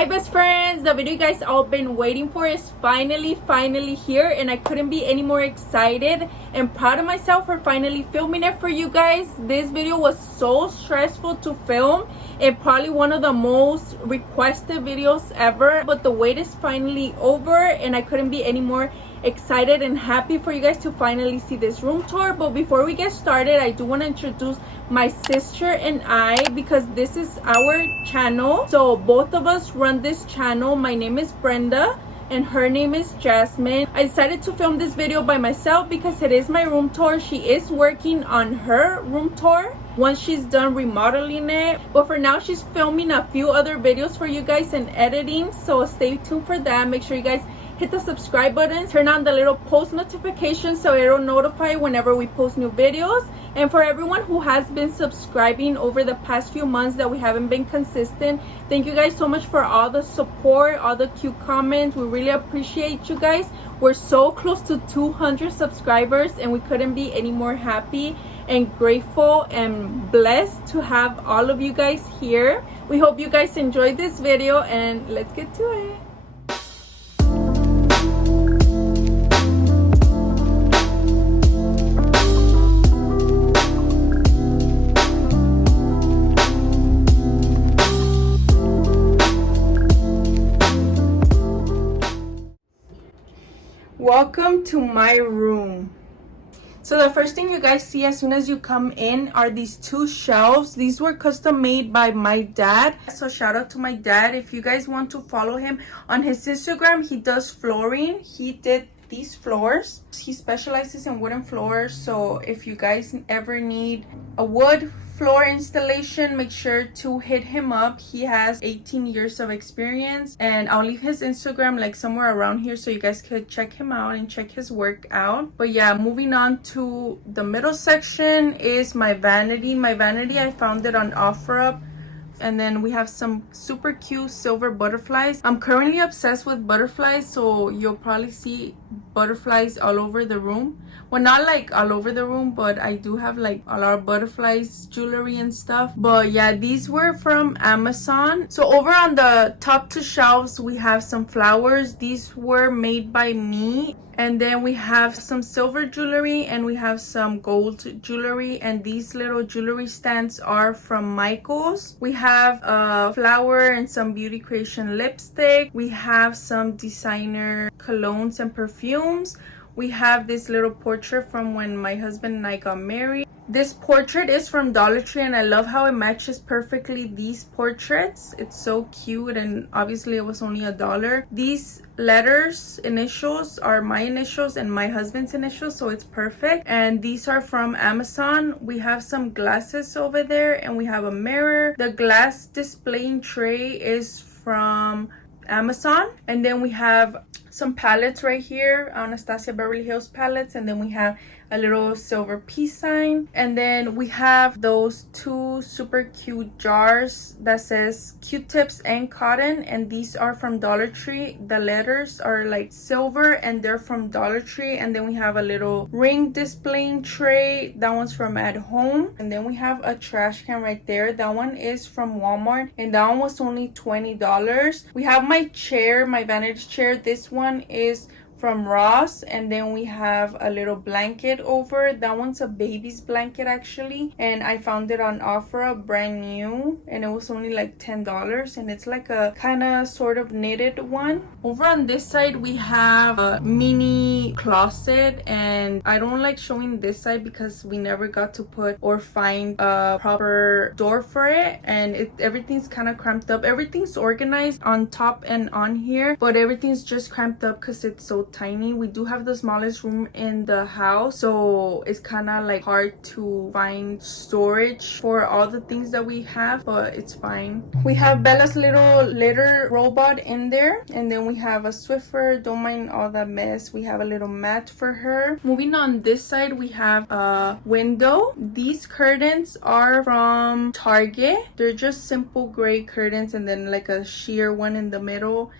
Hi best friends, the video you guys all been waiting for is finally here, and I couldn't be any more excited and proud of myself for finally filming it for you guys. This video was so stressful to film and probably one of the most requested videos ever, but the wait is finally over and I couldn't be any more excited and happy for you guys to finally see this room tour. But before we get started, I do want to introduce my sister and I, because this is our channel, so both of us run this channel. My name is Brenda and her name is Jazmin. I decided to film this video by myself because it is my room tour. She is working on her room tour once she's done remodeling it, but for now she's filming a few other videos for you guys and editing, so stay tuned for that. Make sure you guys hit the subscribe button, turn on the little post notification so it'll notify whenever we post new videos. And for everyone who has been subscribing over the past few months that we haven't been consistent, thank you guys so much for all the support, all the cute comments. We really appreciate you guys. We're so close to 200 subscribers and we couldn't be any more happy and grateful and blessed to have all of you guys here. We hope you guys enjoyed this video and let's get to it. Welcome to my room. So the first thing you guys see as soon as you come in are these two shelves. These were custom made by my dad, so shout out to my dad. If you guys want to follow him on his Instagram, he does flooring. He did these floors. He specializes in wooden floors, so if you guys ever need a wood floor installation, make sure to hit him up. He has 18 years of experience, and I'll leave his Instagram like somewhere around here so you guys could check him out and check his work out. But yeah, moving on to the middle section is my vanity. My vanity, I found it on OfferUp. And then we have some super cute silver butterflies. I'm currently obsessed with butterflies, so you'll probably see butterflies all over the room. Well, not like all over the room, but I do have like a lot of butterflies jewelry and stuff. But yeah, these were from Amazon. So over on the top two shelves we have some flowers. These were made by me. And then we have some silver jewelry and we have some gold jewelry, and these little jewelry stands are from Michael's. We have a flower and some beauty creation lipstick. We have some designer colognes and perfumes. We have this little portrait from when my husband and I got married. This portrait is from Dollar Tree and I love how it matches perfectly these portraits. It's so cute, and obviously it was only $1. These letters, initials, are my initials and my husband's initials, so it's perfect. And these are from Amazon. We have some glasses over there and we have a mirror. The glass displaying tray is from Amazon. And then we have some palettes right here, Anastasia Beverly Hills palettes, and then we have a little silver peace sign, and then we have those two super cute jars that says Q-tips and cotton, and these are from Dollar Tree. The letters are like silver and they're from Dollar Tree. And then we have a little ring displaying tray, that one's from At Home. And then we have a trash can right there, that one is from Walmart and that one was only $20. We have my chair, my vanity chair. This one is from Ross, and then we have a little blanket over. That one's a baby's blanket actually, and I found it on OfferUp brand new, and it was only like $10, and it's like a kind of sort of knitted one. Over on this side we have a mini closet, and I don't like showing this side because we never got to put or find a proper door for it, and everything's kind of cramped up. Everything's organized on top and on here, but everything's just cramped up because it's so tiny. We do have the smallest room in the house, so it's kind of like hard to find storage for all the things that we have, but it's fine. We have Bella's little litter robot in there, and then we have a Swiffer. Don't mind all that mess. We have a little mat for her. Moving on this side we have a window. These curtains are from Target. They're just simple gray curtains and then like a sheer one in the middle,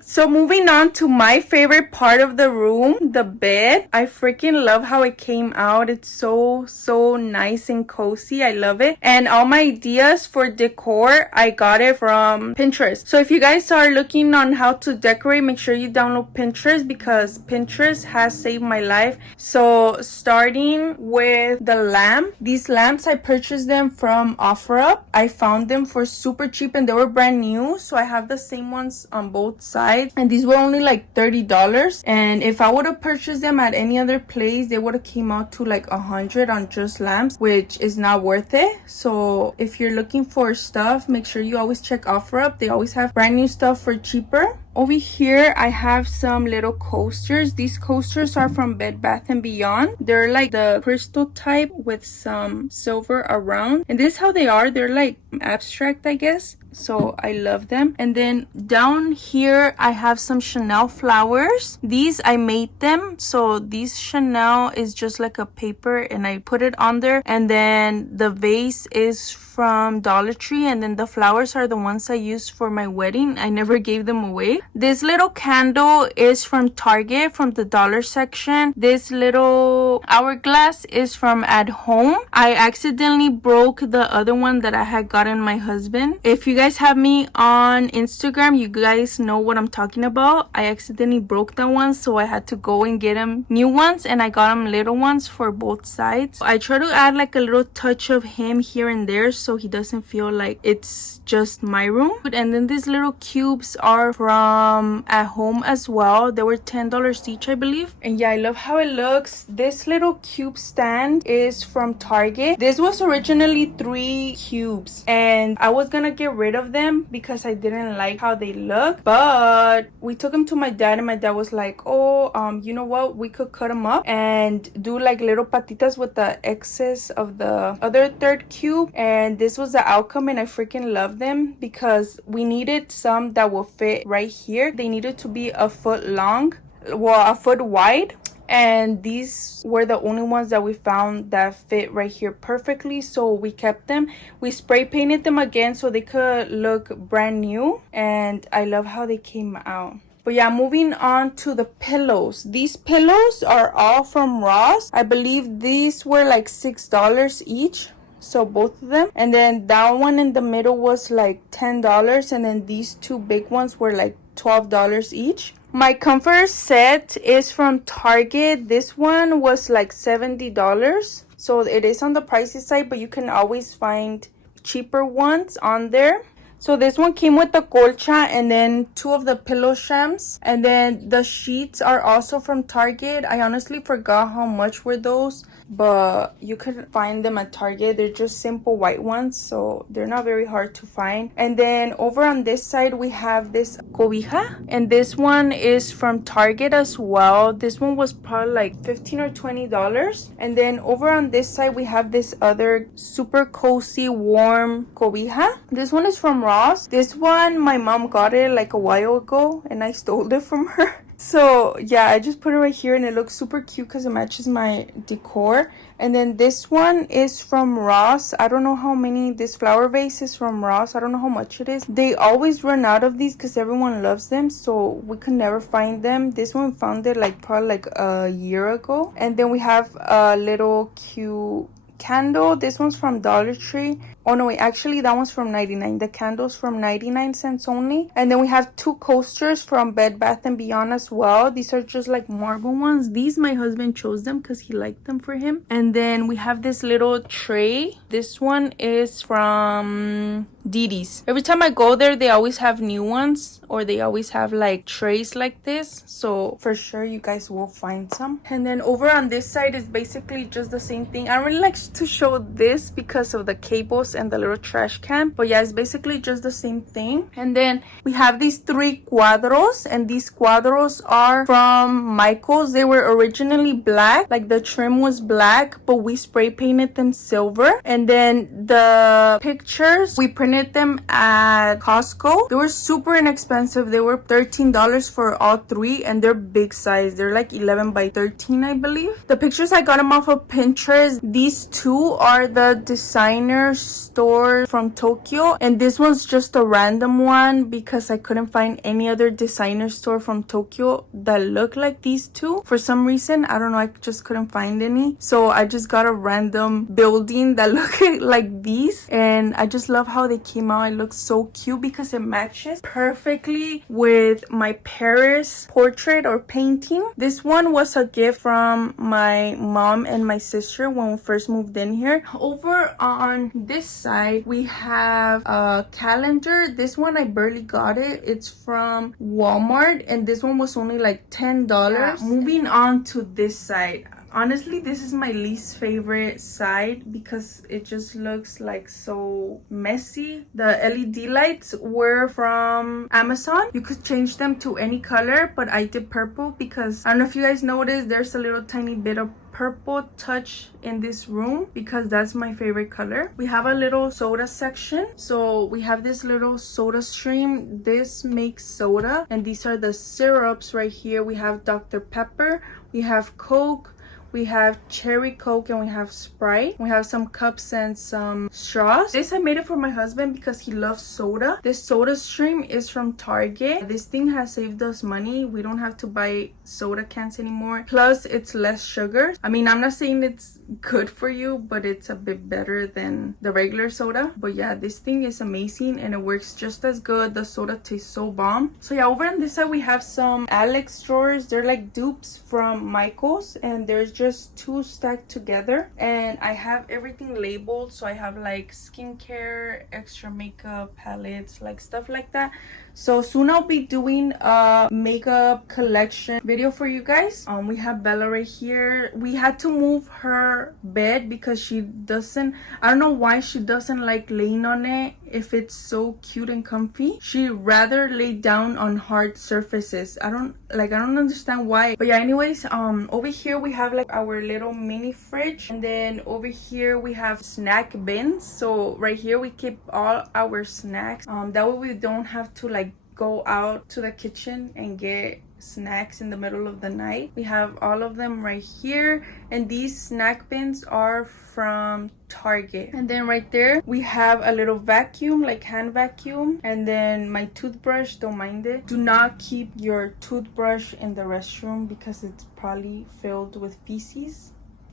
So moving on to my favorite part of the room, the bed. I freaking love how it came out. It's so nice and cozy. I love it. And all my ideas for decor, I got it from Pinterest. So if you guys are looking on how to decorate, make sure you download Pinterest because Pinterest has saved my life. So starting with the lamp. These lamps, I purchased them from OfferUp. I found them for super cheap and they were brand new. So I have the same ones on both sides. And these were only like $30. And if I would have purchased them at any other place, they would have came out to like $100 on just lamps, which is not worth it. So if you're looking for stuff, make sure you always check OfferUp. They always have brand new stuff for cheaper. Over here, I have some little coasters. These coasters are from Bed Bath & Beyond. They're like the crystal type with some silver around. And this is how they are. They're like abstract, I guess. So I love them. And then down here, I have some Chanel flowers. These, I made them. So these Chanel is just like a paper and I put it on there. And then the vase is from Dollar Tree, and then the flowers are the ones I used for my wedding. I never gave them away. This little candle is from Target, from the dollar section. This little hourglass is from At Home. I accidentally broke the other one that I had gotten my husband. If you guys have me on Instagram, you guys know what I'm talking about. I accidentally broke that one, so I had to go and get him new ones, and I got him little ones for both sides. I try to add like a little touch of him here and there so he doesn't feel like it's just my room. And then these little cubes are from At Home as well. They were $10 each, I believe. And yeah, I love how it looks. This little cube stand is from Target. This was originally 3 cubes and I was gonna get rid of them because I didn't like how they look, but we took them to my dad and my dad was like, oh, you know what, we could cut them up and do like little patitas with the excess of the other 3rd cube. And this was the outcome and I freaking love them because we needed some that will fit right here. They needed to be a foot long, well, a foot wide. And these were the only ones that we found that fit right here perfectly, so we kept them. We spray painted them again so they could look brand new, and I love how they came out. But yeah, moving on to the pillows. These pillows are all from Ross. I believe these were like $6 each. So both of them. And then that one in the middle was like $10. And then these 2 big ones were like $12 each. My comforter set is from Target. This one was like $70. So it is on the pricey side, but you can always find cheaper ones on there. So this one came with the colcha and then 2 of the pillow shams. And then the sheets are also from Target. I honestly forgot how much were those, but you could find them at Target. They're just simple white ones, so they're not very hard to find. And then over on this side, we have this cobija. And this one is from Target as well. This one was probably like $15 or $20. And then over on this side, we have this other super cozy, warm cobija. This one is from Ross. This one, my mom got it like a while ago and I stole it from her. So yeah, I just put it right here and it looks super cute because it matches my decor. And then this one is from Ross. I don't know how many. This flower vase is from Ross. I don't know how much it is. They always run out of these because everyone loves them, so we could never find them. This one found it like probably like a year ago. And then we have a little cute candle. This one's from Dollar Tree. Oh no, wait, actually that one's from 99. The candle's from 99 cents only. And then we have 2 coasters from Bed Bath & Beyond as well. These are just like marble ones. These, my husband chose them because he liked them for him. And then we have this little tray. This one is from Didi's. Every time I go there, they always have new ones, or they always have like trays like this. So for sure you guys will find some. And then over on this side is basically just the same thing. I don't really like to show this because of the cables and the little trash can, but yeah, it's basically just the same thing. And then we have these 3 cuadros, and these cuadros are from Michael's. They were originally black, like the trim was black, but we spray painted them silver. And then the pictures, we printed them at Costco. They were super inexpensive. They were $13 for all 3, and they're big size. They're like 11 by 13, I believe. The pictures, I got them off of Pinterest. These 2 are the designers stores from Tokyo, and this one's just a random one because I couldn't find any other designer store from Tokyo that looked like these two. For some reason, I don't know, I just couldn't find any. So I just got a random building that looked like these, and I just love how they came out. It looks so cute because it matches perfectly with my Paris portrait or painting. This one was a gift from my mom and my sister when we first moved in here. Over on this side, we have a calendar. This one I barely got it. It's from Walmart, and this one was only like $10. Yeah. Moving on to this side. Honestly, this is my least favorite side because it just looks like so messy. The LED lights were from Amazon. You could change them to any color, but I did purple because I don't know if you guys noticed, there's a little tiny bit of purple touch in this room because that's my favorite color. We have a little soda section. So we have this little soda stream. This makes soda, and these are the syrups right here. We have Dr. Pepper, we have Coke, we have cherry Coke, and we have Sprite. We have some cups and some straws. This I made it for my husband because he loves soda. This soda stream is from Target. This thing has saved us money. We don't have to buy soda cans anymore. Plus, it's less sugar. I mean, I'm not saying it's good for you, but it's a bit better than the regular soda. But yeah, this thing is amazing and it works just as good. The soda tastes so bomb. So yeah, over on this side we have some Alex drawers. They're like dupes from Michael's, and there's just two stacked together, and I have everything labeled. So I have like skincare, extra makeup, palettes, like stuff like that. So soon I'll be doing a makeup collection video for you guys. We have Bella right here. We had to move her bed because she doesn't, I don't know why she doesn't like laying on it if it's so cute and comfy. She rather lay down on hard surfaces. I don't understand why. But yeah, anyways, over here we have like our little mini fridge, and then over here we have snack bins. So right here we keep all our snacks. That way we don't have to like go out to the kitchen and get snacks in the middle of the night. We have all of them right here, and these snack bins are from Target. And then right there we have a little vacuum, like hand vacuum, and then my toothbrush. Don't mind it. Do not keep your toothbrush in the restroom because it's probably filled with feces.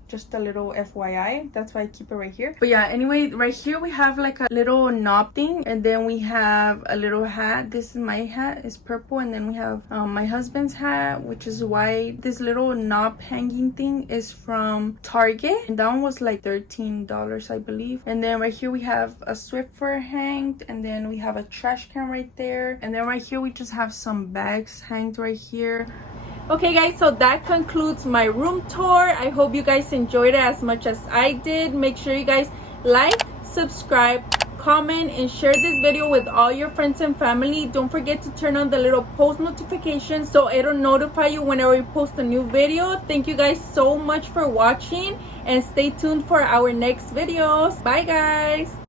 Just a little FYI, that's why I keep it right here. But yeah, anyway, right here we have like a little knob thing, and then we have a little hat. This is my hat, it's purple, and then we have my husband's hat, which is white. This little knob hanging thing is from Target, and that one was like $13, I believe. And then right here we have a Swiffer hanged, and then we have a trash can right there, and then right here we just have some bags hanged right here. Okay guys, so that concludes my room tour. I hope you guys enjoyed it as much as I did. Make sure you guys like, subscribe, comment, and share this video with all your friends and family. Don't forget to turn on the little post notifications so it'll notify you whenever we post a new video. Thank you guys so much for watching, and stay tuned for our next videos. Bye guys.